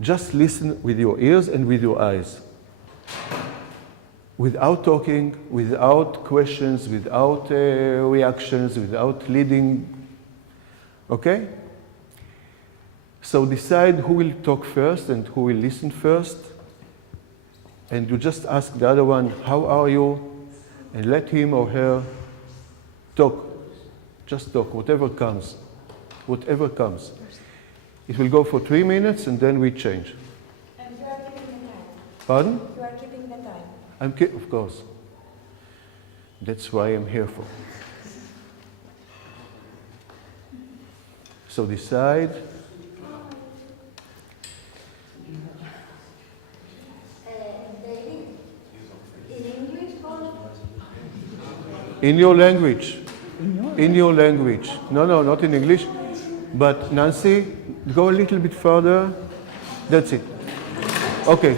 Just listen with your ears and with your eyes. Without talking, without questions, without reactions, without leading. Okay? So decide who will talk first and who will listen first. And you just ask the other one, how are you? And let him or her talk. Just talk, whatever comes. Whatever comes. It will go for 3 minutes and then we change. And you are keeping the time. Pardon? You are keeping the time. Of course. That's why I'm here for. So decide. In your language. In your language. No, not in English. But Nancy, go a little bit further. That's it. Okay.